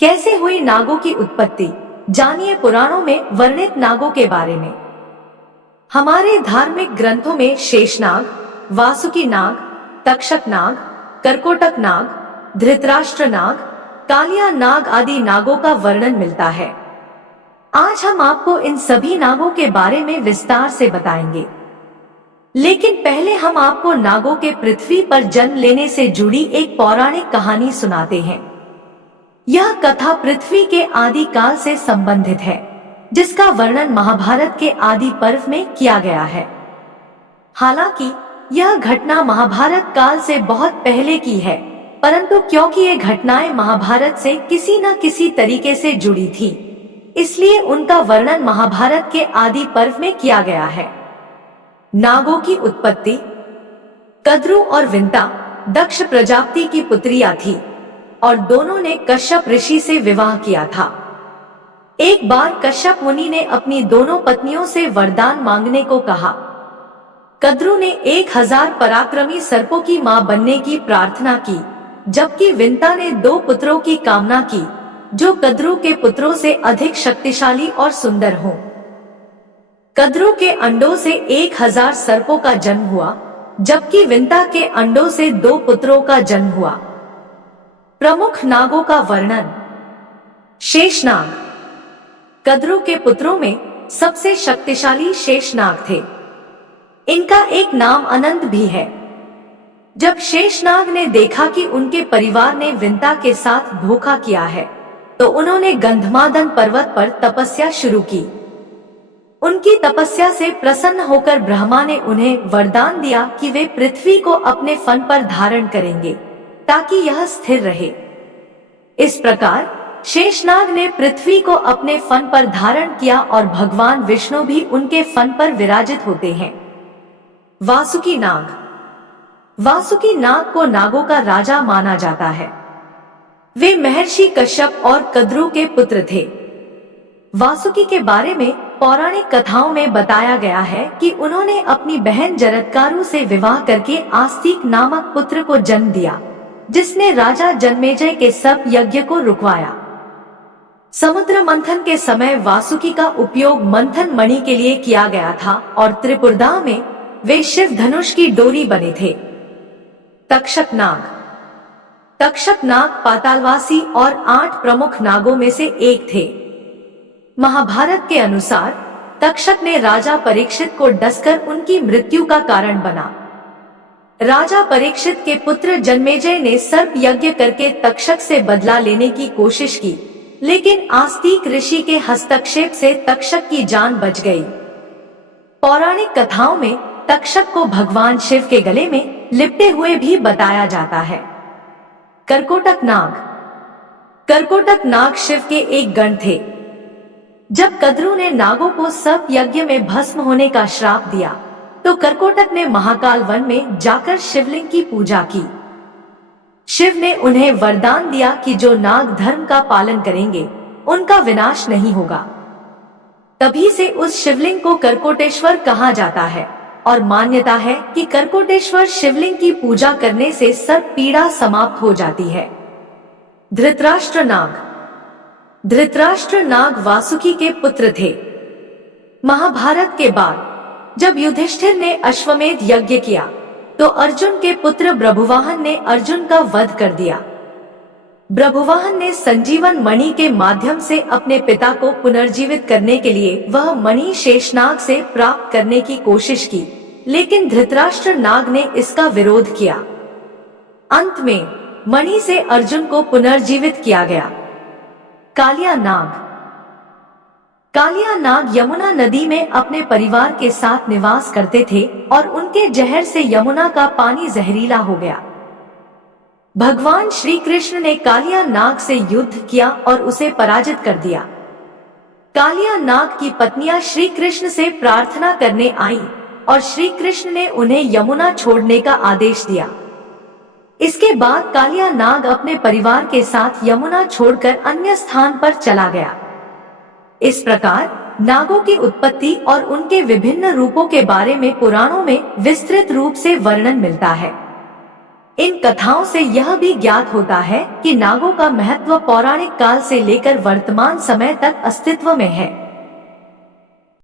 कैसे हुई नागों की उत्पत्ति, जानिए पुराणों में वर्णित नागों के बारे में। हमारे धार्मिक ग्रंथों में शेषनाग, वासुकी नाग, तक्षक नाग, करकोटक नाग, धृतराष्ट्र नाग, कालिया नाग आदि नागों का वर्णन मिलता है। आज हम आपको इन सभी नागों के बारे में विस्तार से बताएंगे, लेकिन पहले हम आपको नागों के पृथ्वी पर जन्म लेने से जुड़ी एक पौराणिक कहानी सुनाते हैं। यह कथा पृथ्वी के आदि काल से संबंधित है, जिसका वर्णन महाभारत के आदि पर्व में किया गया है। हालांकि यह घटना महाभारत काल से बहुत पहले की है, परंतु क्योंकि ये घटनाएं महाभारत से किसी न किसी तरीके से जुड़ी थी, इसलिए उनका वर्णन महाभारत के आदि पर्व में किया गया है। नागों की उत्पत्ति। कद्रु और विंता दक्ष प्रजापति की पुत्रियां थी और दोनों ने कश्यप ऋषि से विवाह किया था। एक बार कश्यप मुनि ने अपनी दोनों पत्नियों से वरदान मांगने को कहा। कद्रु ने 1000 पराक्रमी सर्पों की मां बनने की प्रार्थना की, जबकि विंता ने 2 पुत्रों की कामना की, जो कद्रु के पुत्रों से अधिक शक्तिशाली और सुंदर हों। कद्रु के अंडों से 1000 सर्पों का जन्म हुआ, जबकि विंता के अंडों से 2 पुत्रों का जन्म हुआ। प्रमुख नागों का वर्णन। शेषनाग। कद्रु के पुत्रों में सबसे शक्तिशाली शेषनाग थे। इनका एक नाम अनंत भी है। जब शेषनाग ने देखा कि उनके परिवार ने विंता के साथ धोखा किया है, तो उन्होंने गंधमादन पर्वत पर तपस्या शुरू की। उनकी तपस्या से प्रसन्न होकर ब्रह्मा ने उन्हें वरदान दिया कि वे पृथ्वी को अपने फन पर धारण करेंगे, ताकि यह स्थिर रहे। इस प्रकार शेषनाग ने पृथ्वी को अपने फन पर धारण किया और भगवान विष्णु भी उनके फन पर विराजित होते हैं। वासुकी नाग। वासुकी नाग को नागों का राजा माना जाता है। वे महर्षि कश्यप और कद्रु के पुत्र थे। वासुकी के बारे में पौराणिक कथाओं में बताया गया है कि उन्होंने अपनी बहन जरत्कारु से विवाह करके आस्तिक नामक पुत्र को जन्म दिया, जिसने राजा जन्मेजय के सब यज्ञ को रुकवाया। समुद्र मंथन के समय वासुकी का उपयोग मंथन मणि के लिए किया गया था और त्रिपुरदा में वे शिव धनुष की डोरी बने थे। तक्षक नाग। तक्षक नाग पातालवासी और 8 प्रमुख नागों में से एक थे। महाभारत के अनुसार तक्षक ने राजा परीक्षित को डसकर उनकी मृत्यु का कारण बना। राजा परीक्षित के पुत्र जन्मेजय ने सर्प यज्ञ करके तक्षक से बदला लेने की कोशिश की, लेकिन आस्तिक ऋषि के हस्तक्षेप से तक्षक की जान बच गई। पौराणिक कथाओं में तक्षक को भगवान शिव के गले में लिपटे हुए भी बताया जाता है। करकोटक नाग। करकोटक नाग शिव के एक गण थे। जब कद्रु ने नागों को सर्प यज्ञ में भस्म होने का श्राप दिया, तो करकोटक ने महाकाल वन में जाकर शिवलिंग की पूजा की। शिव ने उन्हें वरदान दिया कि जो नाग धर्म का पालन करेंगे, उनका विनाश नहीं होगा। तभी से उस शिवलिंग को करकोटेश्वर कहा जाता है और मान्यता है कि करकोटेश्वर शिवलिंग की पूजा करने से सर्प पीड़ा समाप्त हो जाती है। धृतराष्ट्र नाग। धृतराष्ट्र नाग वासुकी के पुत्र थे। महाभारत के बाद जब युधिष्ठिर ने अश्वमेध यज्ञ किया, तो अर्जुन के पुत्र ब्रभुवाहन ने अर्जुन का वध कर दिया। ब्रभुवाहन ने संजीवन मणि के माध्यम से अपने पिता को पुनर्जीवित करने के लिए वह मणि शेषनाग से प्राप्त करने की कोशिश की, लेकिन धृतराष्ट्र नाग ने इसका विरोध किया। अंत में मणि से अर्जुन को पुनर्जीवित किया गया। कालिया नाग। कालिया नाग यमुना नदी में अपने परिवार के साथ निवास करते थे और उनके जहर से यमुना का पानी जहरीला हो गया। भगवान श्री कृष्ण ने कालिया नाग से युद्ध किया और उसे पराजित कर दिया। कालिया नाग की पत्नियां श्री कृष्ण से प्रार्थना करने आईं और श्री कृष्ण ने उन्हें यमुना छोड़ने का आदेश दिया। इसके बाद कालिया नाग अपने परिवार के साथ यमुना छोड़कर अन्य स्थान पर चला गया। इस प्रकार नागों की उत्पत्ति और उनके विभिन्न रूपों के बारे में पुराणों में विस्तृत रूप से वर्णन मिलता है। इन कथाओं से यह भी ज्ञात होता है कि नागों का महत्व पौराणिक काल से लेकर वर्तमान समय तक अस्तित्व में है।